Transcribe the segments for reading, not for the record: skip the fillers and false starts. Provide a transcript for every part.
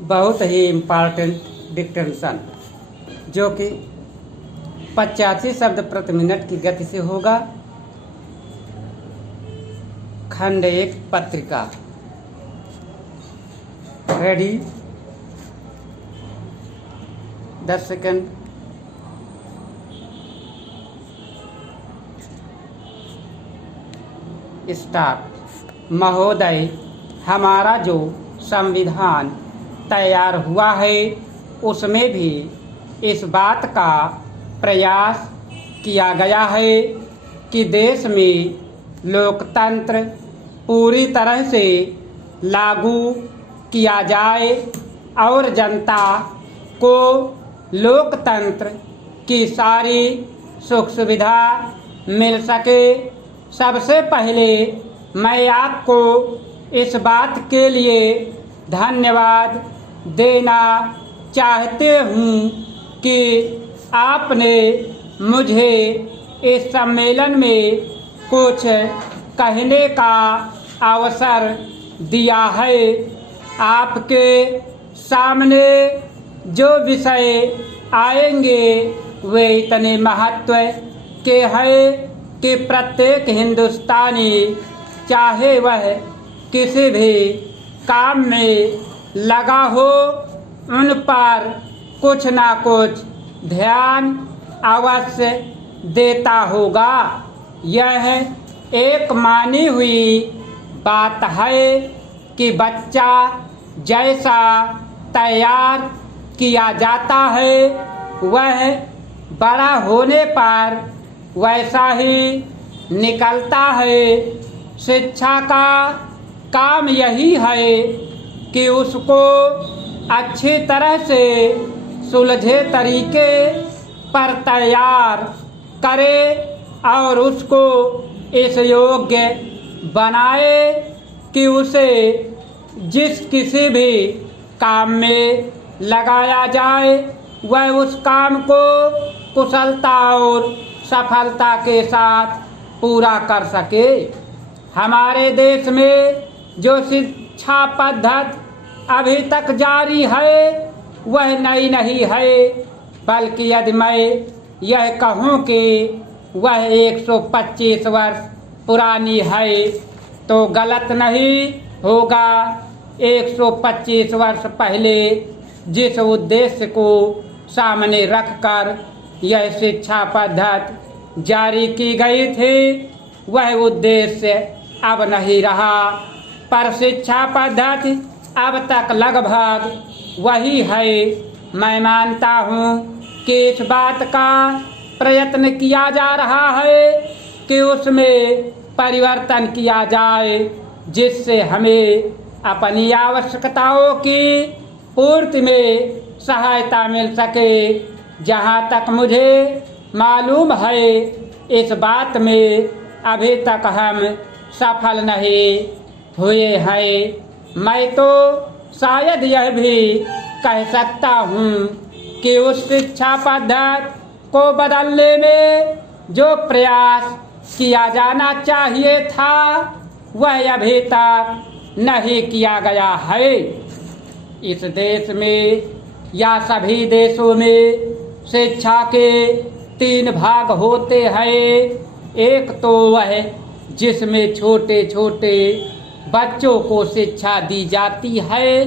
बहुत ही important dictation जो कि 85 शब्द प्रति मिनट की गति से होगा। खंड 1 पत्रिका। रेडी? 10 सेकंड। स्टार्ट। महोदय, हमारा जो संविधान तैयार हुआ है उसमें भी इस बात का प्रयास किया गया है कि देश में लोकतंत्र पूरी तरह से लागू किया जाए और जनता को लोकतंत्र की सारी सुख सुविधा मिल सके। सबसे पहले मैं आपको इस बात के लिए धन्यवाद देना चाहते हूँ कि आपने मुझे इस सम्मेलन में कुछ कहने का अवसर दिया है। आपके सामने जो विषय आएंगे वे इतने महत्व के हैं कि प्रत्येक हिंदुस्तानी चाहे वह किसी भी काम में लगा हो उन पर कुछ ना कुछ ध्यान अवश्य देता होगा। यह एक मानी हुई बात है कि बच्चा जैसा तैयार किया जाता है वह बड़ा होने पर वैसा ही निकलता है। शिक्षा का काम यही है कि उसको अच्छी तरह से सुलझे तरीके पर तैयार करे और उसको इस योग्य बनाए कि उसे जिस किसी भी काम में लगाया जाए वह उस काम को कुशलता और सफलता के साथ पूरा कर सके। हमारे देश में जो शिक्षा पद्धति अभी तक जारी है वह नई नहीं है, बल्कि यदि मैं यह कहूँ कि वह 125 वर्ष पुरानी है तो गलत नहीं होगा। 125 वर्ष पहले जिस उद्देश्य को सामने रखकर यह शिक्षा पद्धति जारी की गई थी वह उद्देश्य अब नहीं रहा, पर शिक्षा पद्धति अब तक लगभग वही है। मैं मानता हूँ कि इस बात का प्रयत्न किया जा रहा है कि उसमें परिवर्तन किया जाए जिससे हमें अपनी आवश्यकताओं की पूर्ति में सहायता मिल सके। जहाँ तक मुझे मालूम है इस बात में अभी तक हम सफल नहीं हुए हैं। मैं तो शायद यह भी कह सकता हूँ कि उस शिक्षा पद्धति को बदलने में जो प्रयास किया जाना चाहिए था वह अभी तक नहीं किया गया है। इस देश में या सभी देशों में शिक्षा के 3 भाग होते हैं। एक तो वह जिसमें छोटे छोटे बच्चों को शिक्षा दी जाती है,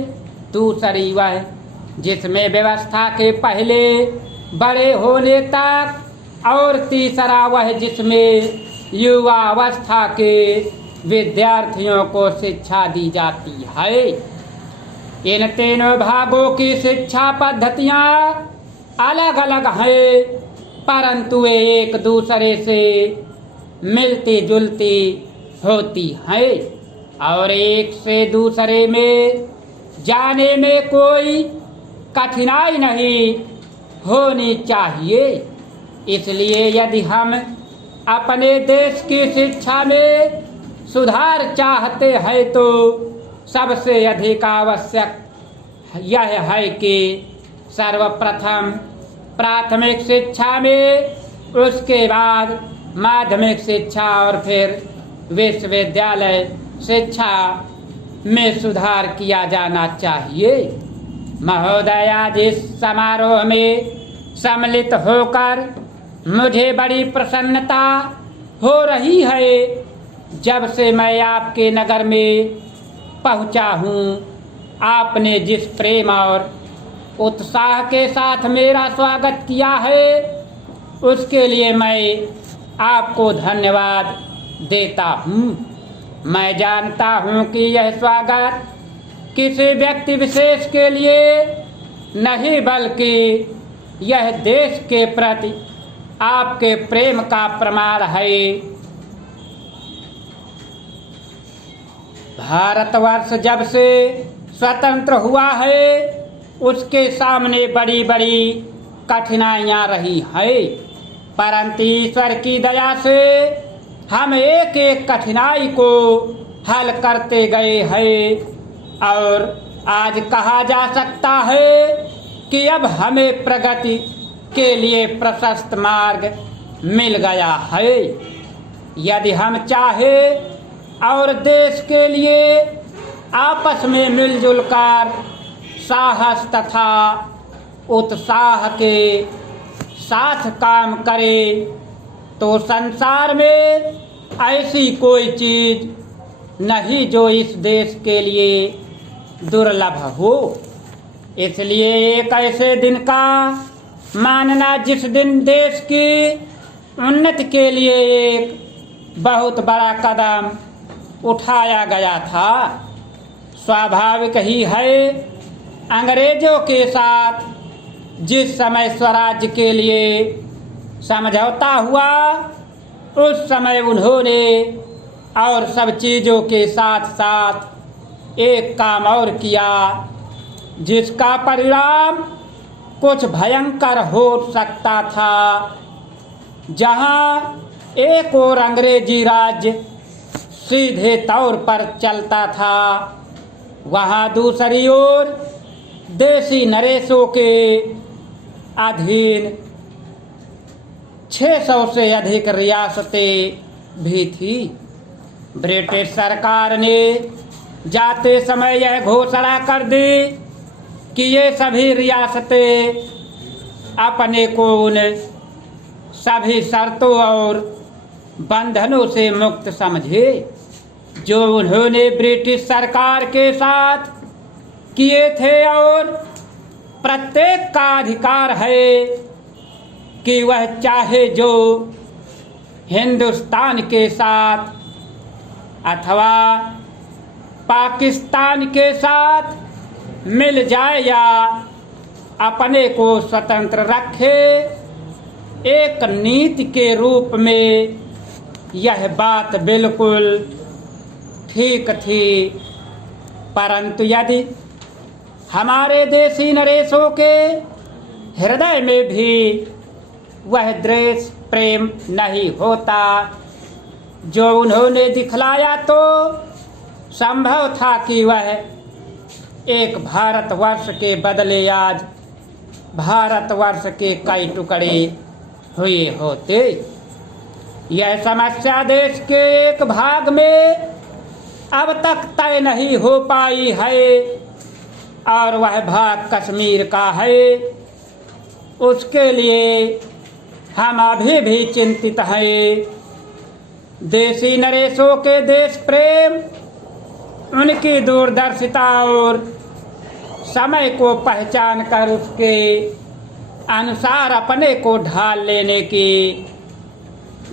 दूसरी वह जिसमें व्यवस्था के पहले बड़े होने तक, और तीसरा वह जिसमें युवा अवस्था के विद्यार्थियों को शिक्षा दी जाती है। इन तीनों भागों की शिक्षा पद्धतियाँ अलग अलग हैं, परंतु वे एक दूसरे से मिलती जुलती होती हैं और एक से दूसरे में जाने में कोई कठिनाई नहीं होनी चाहिए। इसलिए यदि हम अपने देश की शिक्षा में सुधार चाहते हैं तो सबसे अधिक आवश्यक यह है कि सर्वप्रथम प्राथमिक शिक्षा में, उसके बाद माध्यमिक शिक्षा और फिर विश्वविद्यालय शिक्षा में सुधार किया जाना चाहिए। महोदय, आज इस समारोह में सम्मिलित होकर मुझे बड़ी प्रसन्नता हो रही है। जब से मैं आपके नगर में पहुंचा हूं, आपने जिस प्रेम और उत्साह के साथ मेरा स्वागत किया है, उसके लिए मैं आपको धन्यवाद देता हूं। मैं जानता हूं कि यह स्वागत किसी व्यक्ति विशेष के लिए नहीं, बल्कि यह देश के प्रति आपके प्रेम का प्रमाण है। भारतवर्ष जब से स्वतंत्र हुआ है, उसके सामने बड़ी बड़ी कठिनाइयां रही है, परंतु ईश्वर की दया से हम एक एक कठिनाई को हल करते गए हैं और आज कहा जा सकता है कि अब हमें प्रगति के लिए प्रशस्त मार्ग मिल गया है। यदि हम चाहे और देश के लिए आपस में मिलजुल कर साहस तथा उत्साह के साथ काम करें, तो संसार में ऐसी कोई चीज नहीं जो इस देश के लिए दुर्लभ हो। इसलिए एक ऐसे दिन का मानना जिस दिन देश की उन्नति के लिए एक बहुत बड़ा कदम उठाया गया था। स्वाभाविक ही है, अंग्रेजों के साथ जिस समय स्वराज्य के लिए समझौता हुआ, उस समय उन्होंने और सब चीज़ों के साथ साथ एक काम और किया, जिसका परिणाम कुछ भयंकर हो सकता था। जहां एक और अंग्रेजी राज्य सीधे तौर पर चलता था, वहां दूसरी ओर देसी नरेशों के अधीन 600 से अधिक रियासतें भी थी। ब्रिटिश सरकार ने जाते समय यह घोषणा कर दी कि ये सभी रियासतें अपने को उन सभी शर्तों और बंधनों से मुक्त समझे जो उन्होंने ब्रिटिश सरकार के साथ किए थे, और प्रत्येक का अधिकार है कि वह चाहे जो हिंदुस्तान के साथ अथवा पाकिस्तान के साथ मिल जाए या अपने को स्वतंत्र रखे। एक नीति के रूप में यह बात बिल्कुल ठीक थी, परंतु यदि हमारे देसी नरेशों के हृदय में भी वह देश प्रेम नहीं होता जो उन्होंने दिखलाया, तो संभव था कि वह एक भारतवर्ष के बदले आज भारतवर्ष के कई टुकड़े हुए होते। यह समस्या देश के एक भाग में अब तक तय नहीं हो पाई है, और वह भाग कश्मीर का है। उसके लिए हम अभी भी चिंतित हैं। देसी नरेशों के देश प्रेम, उनकी दूरदर्शिता और समय को पहचान कर उसके अनुसार अपने को ढाल लेने की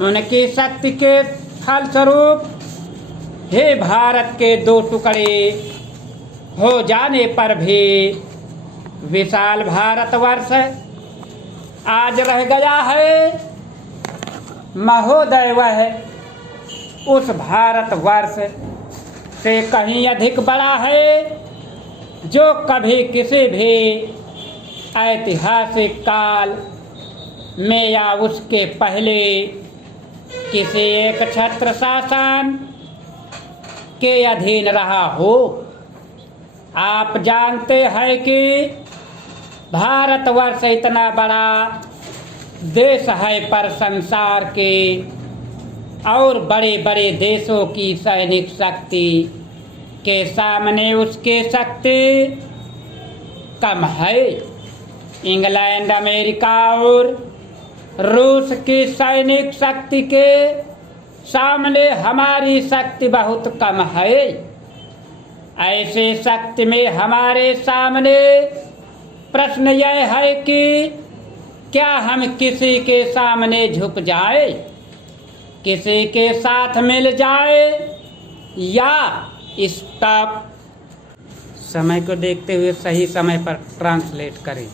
उनकी शक्ति के फलस्वरूप हे भारत के दो टुकड़े हो जाने पर भी विशाल भारतवर्ष आज रह गया है। महोदय, वह उस भारतवर्ष से कहीं अधिक बड़ा है जो कभी किसी भी ऐतिहासिक काल में या उसके पहले किसी एक छत्र शासन के अधीन रहा हो। आप जानते हैं कि भारतवर्ष इतना बड़ा देश है, पर संसार के और बड़े बड़े देशों की सैनिक शक्ति के सामने उसके शक्ति कम है। इंग्लैंड, अमेरिका और रूस की सैनिक शक्ति के सामने हमारी शक्ति बहुत कम है। ऐसे शक्ति में हमारे सामने प्रश्न यह है कि क्या हम किसी के सामने झुक जाए, किसी के साथ मिल जाए, या स्टॉप। समय को देखते हुए सही समय पर ट्रांसलेट करें।